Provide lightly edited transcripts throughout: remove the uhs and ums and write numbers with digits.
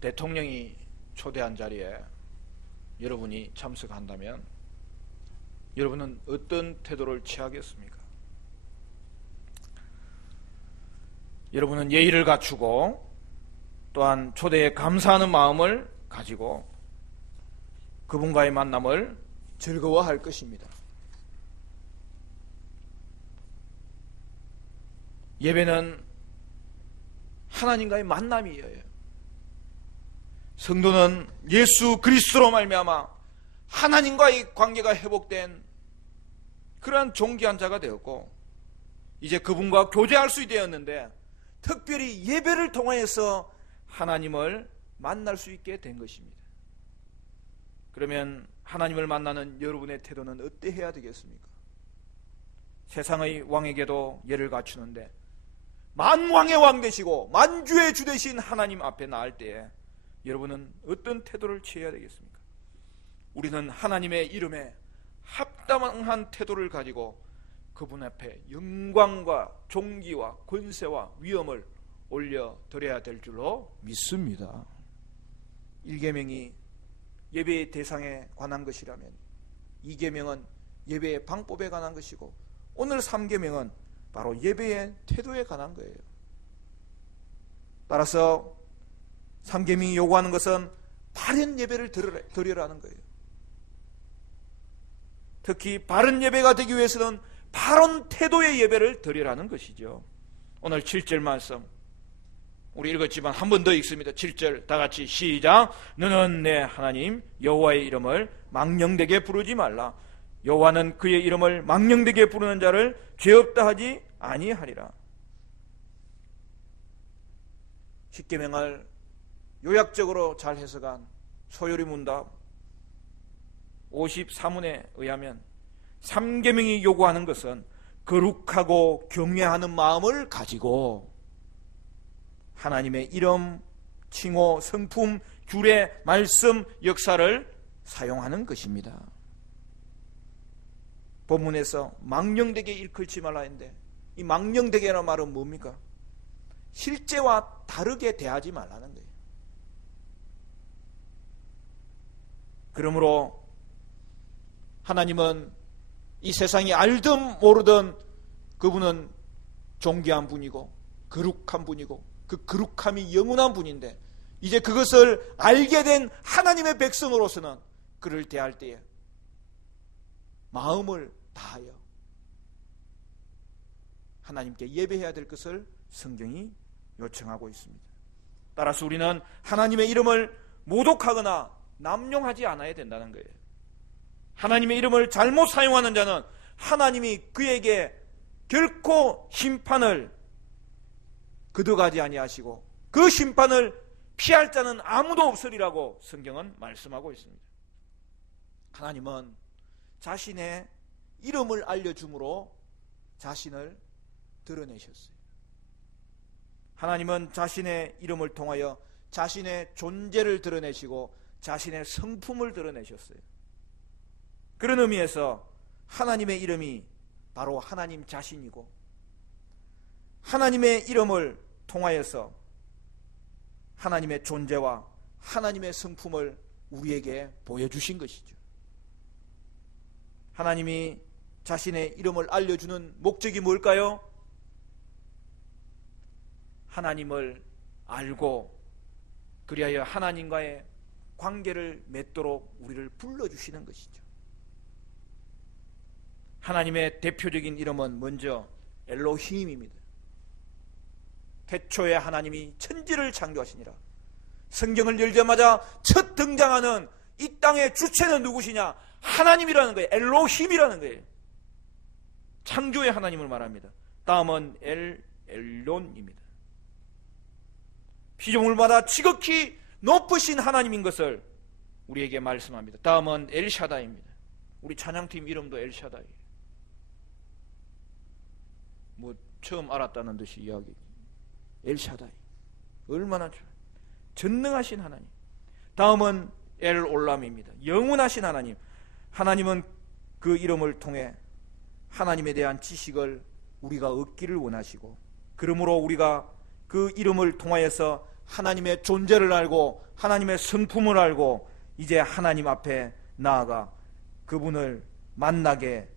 대통령이 초대한 자리에 여러분이 참석한다면 여러분은 어떤 태도를 취하겠습니까? 여러분은 예의를 갖추고 또한 초대에 감사하는 마음을 가지고 그분과의 만남을 즐거워할 것입니다. 예배는 하나님과의 만남이에요. 성도는 예수 그리스도로 말미암아 하나님과의 관계가 회복된 그러한 존귀한 자가 되었고, 이제 그분과 교제할 수 되었는데 특별히 예배를 통하여서 하나님을 만날 수 있게 된 것입니다. 그러면 하나님을 만나는 여러분의 태도는 어떠해야 되겠습니까? 세상의 왕에게도 예를 갖추는데 만왕의 왕 되시고 만주의 주 되신 하나님 앞에 나갈 때에 여러분은 어떤 태도를 취해야 되겠습니까? 우리는 하나님의 이름에 합당한 태도를 가지고 그분 앞에 영광과 존귀와 권세와 위엄을 올려드려야 될 줄로 믿습니다. 1계명이 예배의 대상에 관한 것이라면 2계명은 예배의 방법에 관한 것이고, 오늘 3계명은 바로 예배의 태도에 관한 거예요. 따라서 3계명이 요구하는 것은 바른 예배를 드리라는 거예요. 특히 바른 예배가 되기 위해서는 바른 태도의 예배를 드리라는 것이죠. 오늘 7절 말씀 우리 읽었지만 한 번 더 읽습니다. 7절 다 같이 시작. 너는 내 하나님 여호와의 이름을 망령되게 부르지 말라. 여호와는 그의 이름을 망령되게 부르는 자를 죄 없다 하지 아니하리라. 10계명을 요약적으로 잘 해석한 소요리 문답 54문에 의하면 3계명이 요구하는 것은 거룩하고 경외하는 마음을 가지고 하나님의 이름, 칭호, 성품, 규례, 말씀, 역사를 사용하는 것입니다. 본문에서 망령되게 일컬지 말라 했는데 이 망령되게라는 말은 뭡니까? 실제와 다르게 대하지 말라는 거예요. 그러므로 하나님은 이 세상이 알든 모르든 그분은 존귀한 분이고 거룩한 분이고 그 거룩함이 영원한 분인데, 이제 그것을 알게 된 하나님의 백성으로서는 그를 대할 때에 마음을 다하여 하나님께 예배해야 될 것을 성경이 요청하고 있습니다. 따라서 우리는 하나님의 이름을 모독하거나 남용하지 않아야 된다는 거예요. 하나님의 이름을 잘못 사용하는 자는 하나님이 그에게 결코 심판을 거둬가지 아니하시고 그 심판을 피할 자는 아무도 없으리라고 성경은 말씀하고 있습니다. 하나님은 자신의 이름을 알려줌으로 자신을 드러내셨어요. 하나님은 자신의 이름을 통하여 자신의 존재를 드러내시고 자신의 성품을 드러내셨어요. 그런 의미에서 하나님의 이름이 바로 하나님 자신이고, 하나님의 이름을 통하여서 하나님의 존재와 하나님의 성품을 우리에게 보여주신 것이죠. 하나님이 자신의 이름을 알려주는 목적이 뭘까요? 하나님을 알고 그리하여 하나님과의 관계를 맺도록 우리를 불러주시는 것이죠. 하나님의 대표적인 이름은 먼저 엘로힘입니다. 태초에 하나님이 천지를 창조하시니라. 성경을 열자마자 첫 등장하는 이 땅의 주체는 누구시냐? 하나님이라는 거예요. 엘로힘이라는 거예요. 창조의 하나님을 말합니다. 다음은 엘론입니다. 피조물마다 지극히 높으신 하나님인 것을 우리에게 말씀합니다. 다음은 엘샤다이입니다. 우리 찬양팀 이름도 엘샤다이. 처음 알았다는 듯이 이야기. 엘샤다이. 얼마나 전능하신 하나님. 다음은 엘올람입니다. 영원하신 하나님. 하나님은 그 이름을 통해 하나님에 대한 지식을 우리가 얻기를 원하시고, 그러므로 우리가 그 이름을 통하여서 하나님의 존재를 알고 하나님의 성품을 알고 이제 하나님 앞에 나아가 그분을 만나게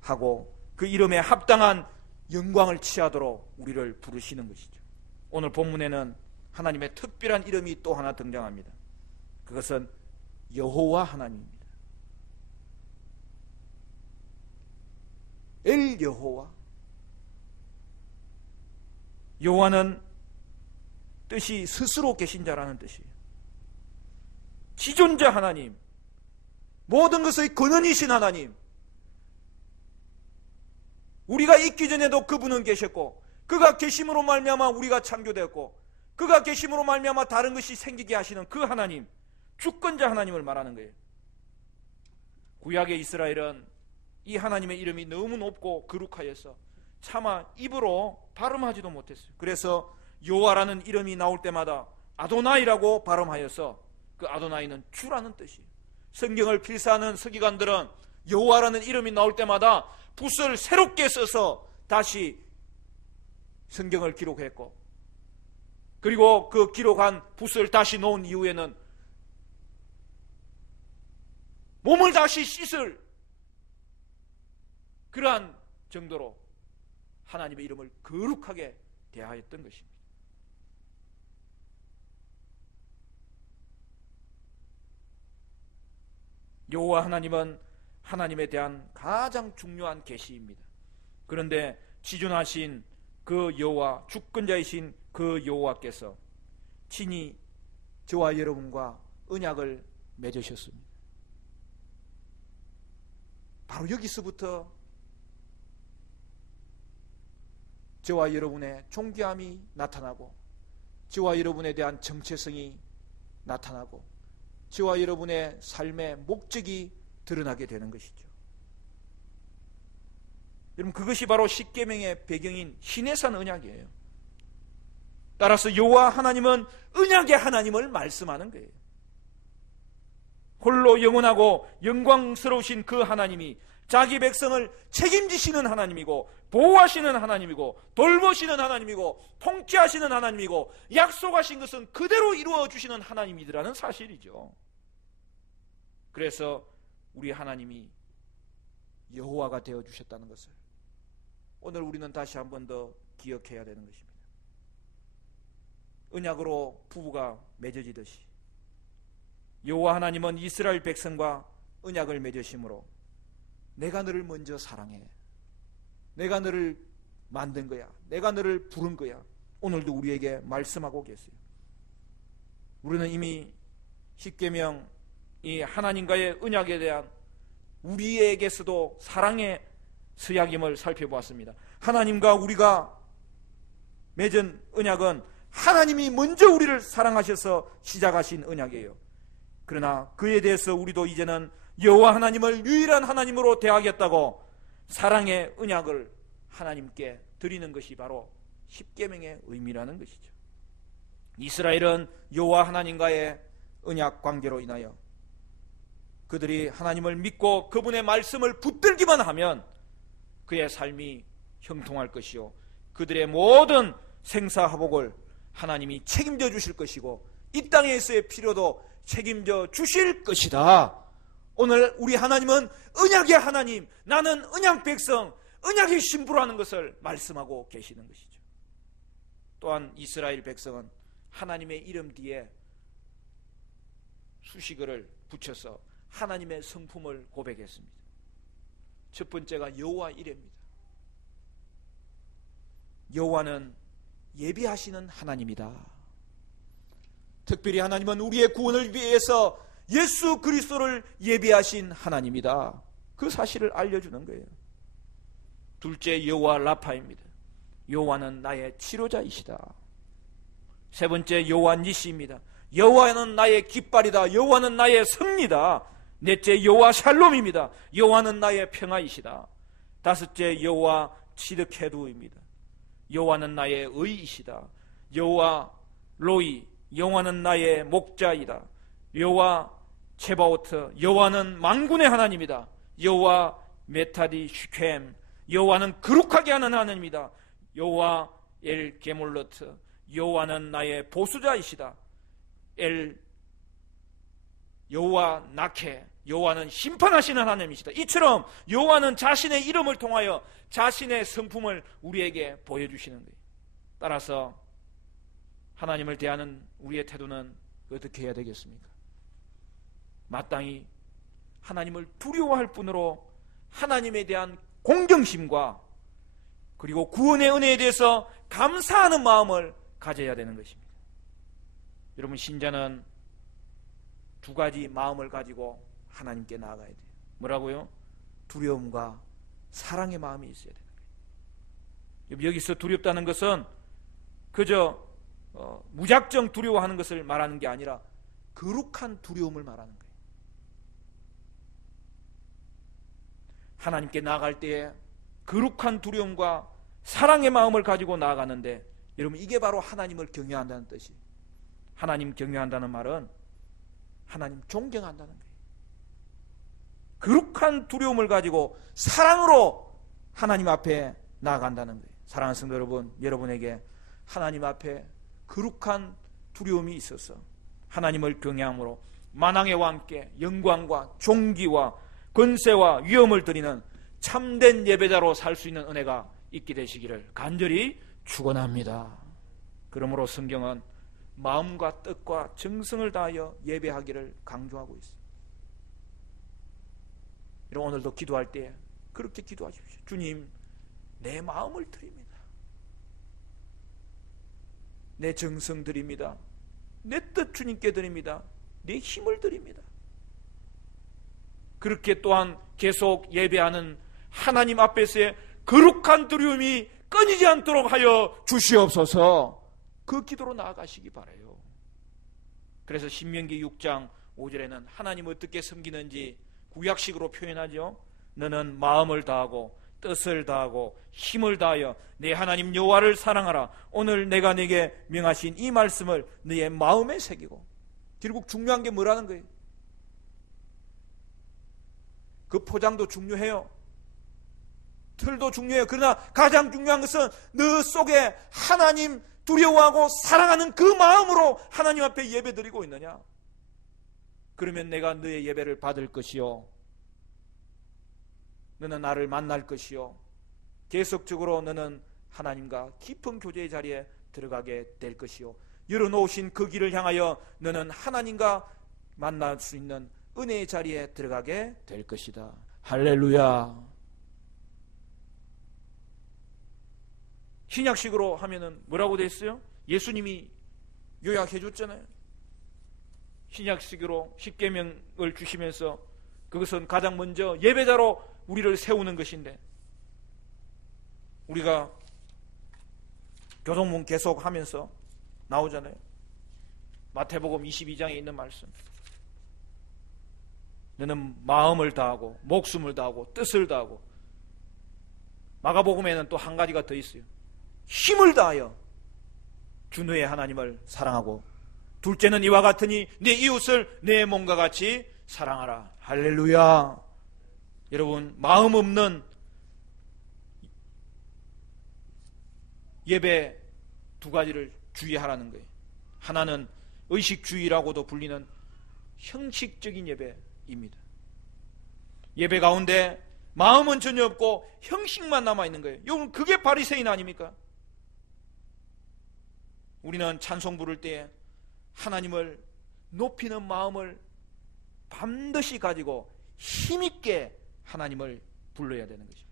하고 그 이름에 합당한 영광을 취하도록 우리를 부르시는 것이죠. 오늘 본문에는 하나님의 특별한 이름이 또 하나 등장합니다. 그것은 여호와 하나님입니다. 엘 여호와. 여호와는 뜻이 스스로 계신 자라는 뜻이에요. 지존자 하나님, 모든 것의 근원이신 하나님. 우리가 있기 전에도 그분은 계셨고, 그가 계심으로 말미암아 우리가 창조되었고, 그가 계심으로 말미암아 다른 것이 생기게 하시는 그 하나님, 주권자 하나님을 말하는 거예요. 구약의 이스라엘은 이 하나님의 이름이 너무 높고 거룩하여서 차마 입으로 발음하지도 못했어요. 그래서 여호와라는 이름이 나올 때마다 아도나이라고 발음하여서 그 아도나이는 주라는 뜻이에요. 성경을 필사하는 서기관들은 여호와라는 이름이 나올 때마다 붓을 새롭게 써서 다시 성경을 기록했고, 그리고 그 기록한 붓을 다시 놓은 이후에는 몸을 다시 씻을 그러한 정도로 하나님의 이름을 거룩하게 대하였던 것입니다. 여호와 하나님은 하나님에 대한 가장 중요한 계시입니다. 그런데 지존하신 그 여호와, 주권자이신 그 여호와께서 친히 저와 여러분과 언약을 맺으셨습니다. 바로 여기서부터 저와 여러분의 존귀함이 나타나고, 저와 여러분에 대한 정체성이 나타나고, 저와 여러분의 삶의 목적이 드러나게 되는 것이죠. 여러분, 그것이 바로 십계명의 배경인 시내산 언약이에요. 따라서 여호와 하나님은 언약의 하나님을 말씀하는 거예요. 홀로 영원하고 영광스러우신 그 하나님이 자기 백성을 책임지시는 하나님이고, 보호하시는 하나님이고, 돌보시는 하나님이고, 통치하시는 하나님이고, 약속하신 것은 그대로 이루어 주시는 하나님이라는 사실이죠. 그래서 우리 하나님이 여호와가 되어 주셨다는 것을 오늘 우리는 다시 한 번 더 기억해야 되는 것입니다. 언약으로 부부가 맺어지듯이 여호와 하나님은 이스라엘 백성과 언약을 맺으심으로 내가 너를 먼저 사랑해, 내가 너를 만든 거야, 내가 너를 부른 거야, 오늘도 우리에게 말씀하고 계세요. 우리는 이미 십계명, 이 하나님과의 언약에 대한 우리에게서도 사랑의 서약임을 살펴보았습니다. 하나님과 우리가 맺은 언약은 하나님이 먼저 우리를 사랑하셔서 시작하신 언약이에요. 그러나 그에 대해서 우리도 이제는 여호와 하나님을 유일한 하나님으로 대하겠다고 사랑의 언약을 하나님께 드리는 것이 바로 십계명의 의미라는 것이죠. 이스라엘은 여호와 하나님과의 언약 관계로 인하여 그들이 하나님을 믿고 그분의 말씀을 붙들기만 하면 그의 삶이 형통할 것이요, 그들의 모든 생사화복을 하나님이 책임져 주실 것이고 이 땅에서의 필요도 책임져 주실 것이다. 오늘 우리 하나님은 언약의 하나님, 나는 언약 백성, 언약의 신부라는 것을 말씀하고 계시는 것이죠. 또한 이스라엘 백성은 하나님의 이름 뒤에 수식어를 붙여서 하나님의 성품을 고백했습니다. 첫 번째가 여호와 이레입니다. 여호와는 예비하시는 하나님이다. 특별히 하나님은 우리의 구원을 위해서 예수 그리스도를 예비하신 하나님이다. 그 사실을 알려주는 거예요. 둘째, 여호와 라파입니다. 여호와는 나의 치료자이시다. 세 번째, 여호와 니시입니다. 여호와는 나의 깃발이다. 여호와는 나의 승리다. 넷째, 여호와 샬롬입니다. 여호와는 나의 평화이시다. 다섯째, 여호와 치드케두입니다. 여호와는 나의 의이시다. 여호와 로이, 여호와는 나의 목자이다. 여호와 체바오트, 여호와는 만군의 하나님이다. 여호와 메타디 슈켐, 여호와는 거룩하게 하는 하나님이다. 여호와 엘 게몰러트, 여호와는 나의 보수자이시다. 여호와 나케, 여호와는 심판하시는 하나님이시다. 이처럼 여호와는 자신의 이름을 통하여 자신의 성품을 우리에게 보여주시는 거예요. 따라서 하나님을 대하는 우리의 태도는 어떻게 해야 되겠습니까? 마땅히 하나님을 두려워할 뿐으로 하나님에 대한 공경심과 그리고 구원의 은혜에 대해서 감사하는 마음을 가져야 되는 것입니다. 여러분, 신자는 두 가지 마음을 가지고 하나님께 나아가야 돼요. 뭐라고요? 두려움과 사랑의 마음이 있어야 되는 거예요. 여기서 두렵다는 것은 그저 무작정 두려워하는 것을 말하는 게 아니라 거룩한 두려움을 말하는 거예요. 하나님께 나아갈 때에 거룩한 두려움과 사랑의 마음을 가지고 나아가는데, 여러분, 이게 바로 하나님을 경외한다는 뜻이에요. 하나님 경외한다는 말은 하나님 존경한다는 거예요. 거룩한 두려움을 가지고 사랑으로 하나님 앞에 나아간다는 거예요. 사랑하는 성도 여러분, 여러분에게 하나님 앞에 거룩한 두려움이 있어서 하나님을 경외함으로 만왕의 왕께 영광과 존귀와 권세와 위엄을 드리는 참된 예배자로 살 수 있는 은혜가 있게 되시기를 간절히 축원합니다. 그러므로 성경은 마음과 뜻과 정성을 다하여 예배하기를 강조하고 있습니다. 오늘도 기도할 때 그렇게 기도하십시오. 주님, 내 마음을 드립니다. 내 정성 드립니다. 내 뜻 주님께 드립니다. 내 힘을 드립니다. 그렇게 또한 계속 예배하는 하나님 앞에서의 거룩한 두려움이 끊이지 않도록 하여 주시옵소서. 그 기도로 나아가시기 바라요. 그래서 신명기 6장 5절에는 하나님 어떻게 섬기는지 구약식으로 표현하죠. 너는 마음을 다하고 뜻을 다하고 힘을 다하여 내 하나님 여호와를 사랑하라. 오늘 내가 네게 명하신 이 말씀을 너의 마음에 새기고. 결국 중요한 게 뭐라는 거예요? 그 포장도 중요해요. 틀도 중요해요. 그러나 가장 중요한 것은 너 속에 하나님 두려워하고 사랑하는 그 마음으로 하나님 앞에 예배드리고 있느냐. 그러면 내가 너의 예배를 받을 것이요, 너는 나를 만날 것이요, 계속적으로 너는 하나님과 깊은 교제의 자리에 들어가게 될 것이요, 열어놓으신 그 길을 향하여 너는 하나님과 만날 수 있는 은혜의 자리에 들어가게 될 것이다. 할렐루야. 신약식으로 하면은 뭐라고 돼 있어요? 예수님이 요약해 줬잖아요. 신약식으로 십계명을 주시면서 그것은 가장 먼저 예배자로 우리를 세우는 것인데, 우리가 교동문 계속 하면서 나오잖아요. 마태복음 22장에 있는 말씀. 너는 마음을 다하고 목숨을 다하고 뜻을 다하고, 마가복음에는 또 한 가지가 더 있어요. 힘을 다하여 주 너의 하나님을 사랑하고, 둘째는 이와 같으니 내 이웃을 내 몸과 같이 사랑하라. 할렐루야. 여러분, 마음 없는 예배 두 가지를 주의하라는 거예요. 하나는 의식주의라고도 불리는 형식적인 예배입니다. 예배 가운데 마음은 전혀 없고 형식만 남아있는 거예요. 여러분, 그게 바리새인 아닙니까? 우리는 찬송 부를 때에 하나님을 높이는 마음을 반드시 가지고 힘있게 하나님을 불러야 되는 것입니다.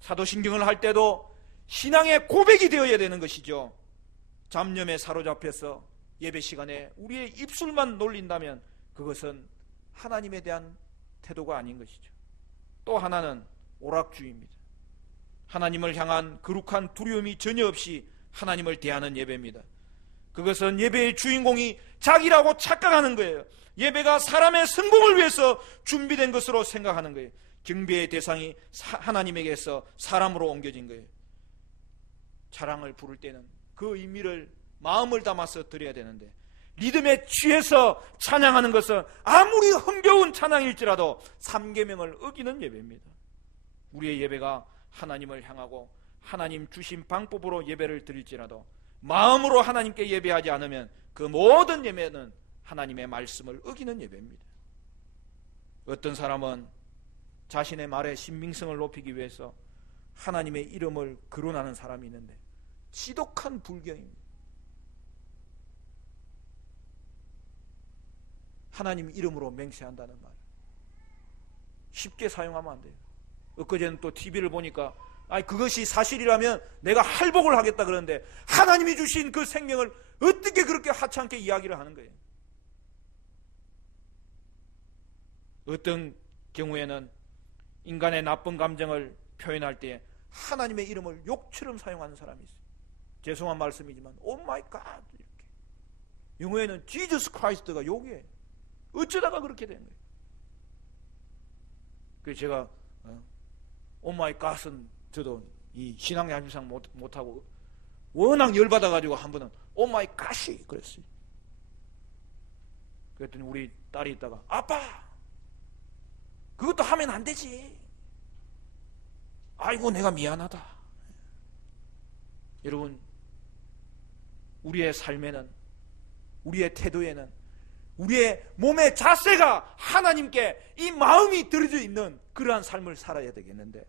사도신경을 할 때도 신앙의 고백이 되어야 되는 것이죠. 잡념에 사로잡혀서 예배 시간에 우리의 입술만 놀린다면 그것은 하나님에 대한 태도가 아닌 것이죠. 또 하나는 오락주의입니다. 하나님을 향한 거룩한 두려움이 전혀 없이 하나님을 대하는 예배입니다. 그것은 예배의 주인공이 자기라고 착각하는 거예요. 예배가 사람의 성공을 위해서 준비된 것으로 생각하는 거예요. 경배의 대상이 하나님에게서 사람으로 옮겨진 거예요. 찬양을 부를 때는 그 의미를 마음을 담아서 드려야 되는데, 리듬에 취해서 찬양하는 것은 아무리 흥겨운 찬양일지라도 3계명을 어기는 예배입니다. 우리의 예배가 하나님을 향하고 하나님 주신 방법으로 예배를 드릴지라도 마음으로 하나님께 예배하지 않으면 그 모든 예배는 하나님의 말씀을 어기는 예배입니다. 어떤 사람은 자신의 말의 신빙성을 높이기 위해서 하나님의 이름을 거론하는 사람이 있는데 지독한 불경입니다. 하나님 이름으로 맹세한다는 말 쉽게 사용하면 안 돼요. 엊그제는 또 TV를 보니까 그것이 사실이라면 내가 할복을 하겠다 그러는데 하나님이 주신 그 생명을 어떻게 그렇게 하찮게 이야기를 하는 거예요. 어떤 경우에는 인간의 나쁜 감정을 표현할 때 하나님의 이름을 욕처럼 사용하는 사람이 있어요. 죄송한 말씀이지만 오 마이 갓 이렇게. 영어에는 Jesus Christ가 욕이에요. 어쩌다가 그렇게 된 거예요. 그래서 제가 오 마이 갓은 저도 이 신앙 양심상 못하고 워낙 열받아가지고 한 번은 오 마이 갓이 그랬어요. 그랬더니 우리 딸이 있다가 아빠 그것도 하면 안 되지. 아이고 내가 미안하다. 여러분 우리의 삶에는 우리의 태도에는 우리의 몸의 자세가 하나님께 이 마음이 들어져 있는 그러한 삶을 살아야 되겠는데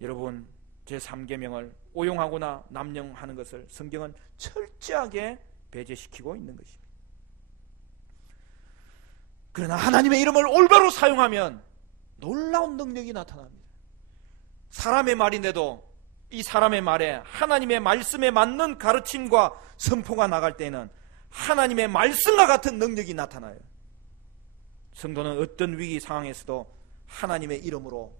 여러분 제3계명을 오용하거나 남용하는 것을 성경은 철저하게 배제시키고 있는 것입니다. 그러나 하나님의 이름을 올바로 사용하면 놀라운 능력이 나타납니다. 사람의 말인데도 이 사람의 말에 하나님의 말씀에 맞는 가르침과 선포가 나갈 때는 하나님의 말씀과 같은 능력이 나타나요. 성도는 어떤 위기 상황에서도 하나님의 이름으로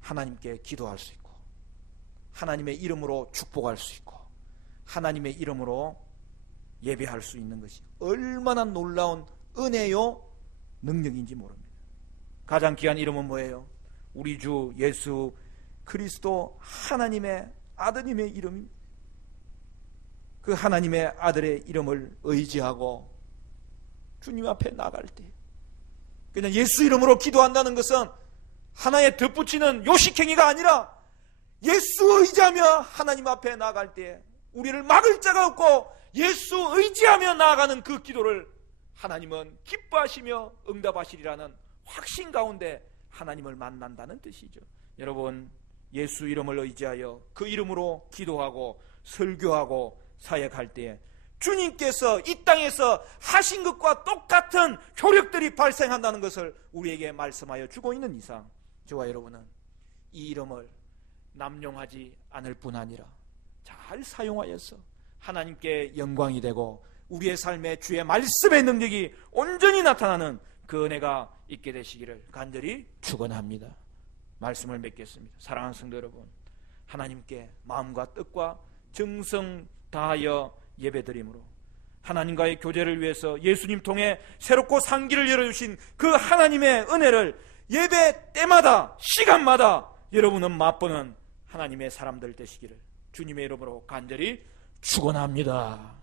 하나님께 기도할 수 있고 하나님의 이름으로 축복할 수 있고 하나님의 이름으로 예배할 수 있는 것이 얼마나 놀라운 은혜요 능력인지 모릅니다. 가장 귀한 이름은 뭐예요? 우리 주 예수 그리스도 하나님의 아드님의 이름입니다. 그 하나님의 아들의 이름을 의지하고 주님 앞에 나갈 때 그냥 예수 이름으로 기도한다는 것은 하나의 덧붙이는 요식행위가 아니라 예수 의지하며 하나님 앞에 나갈 때 우리를 막을 자가 없고 예수 의지하며 나아가는 그 기도를 하나님은 기뻐하시며 응답하시리라는 확신 가운데 하나님을 만난다는 뜻이죠. 여러분 예수 이름을 의지하여 그 이름으로 기도하고 설교하고 사역할 때에 주님께서 이 땅에서 하신 것과 똑같은 효력들이 발생한다는 것을 우리에게 말씀하여 주고 있는 이상 저와 여러분은 이 이름을 남용하지 않을 뿐 아니라 잘 사용하여서 하나님께 영광이 되고 우리의 삶에 주의 말씀의 능력이 온전히 나타나는 그 은혜가 있게 되시기를 간절히 축원합니다. 말씀을 맺겠습니다. 사랑하는 성도 여러분, 하나님께 마음과 뜻과 정성 다하여 예배드림으로 하나님과의 교제를 위해서 예수님 통해 새롭고 상기를 열어주신 그 하나님의 은혜를 예배 때마다 시간마다 여러분은 맛보는 하나님의 사람들 되시기를 주님의 이름으로 간절히 축원합니다.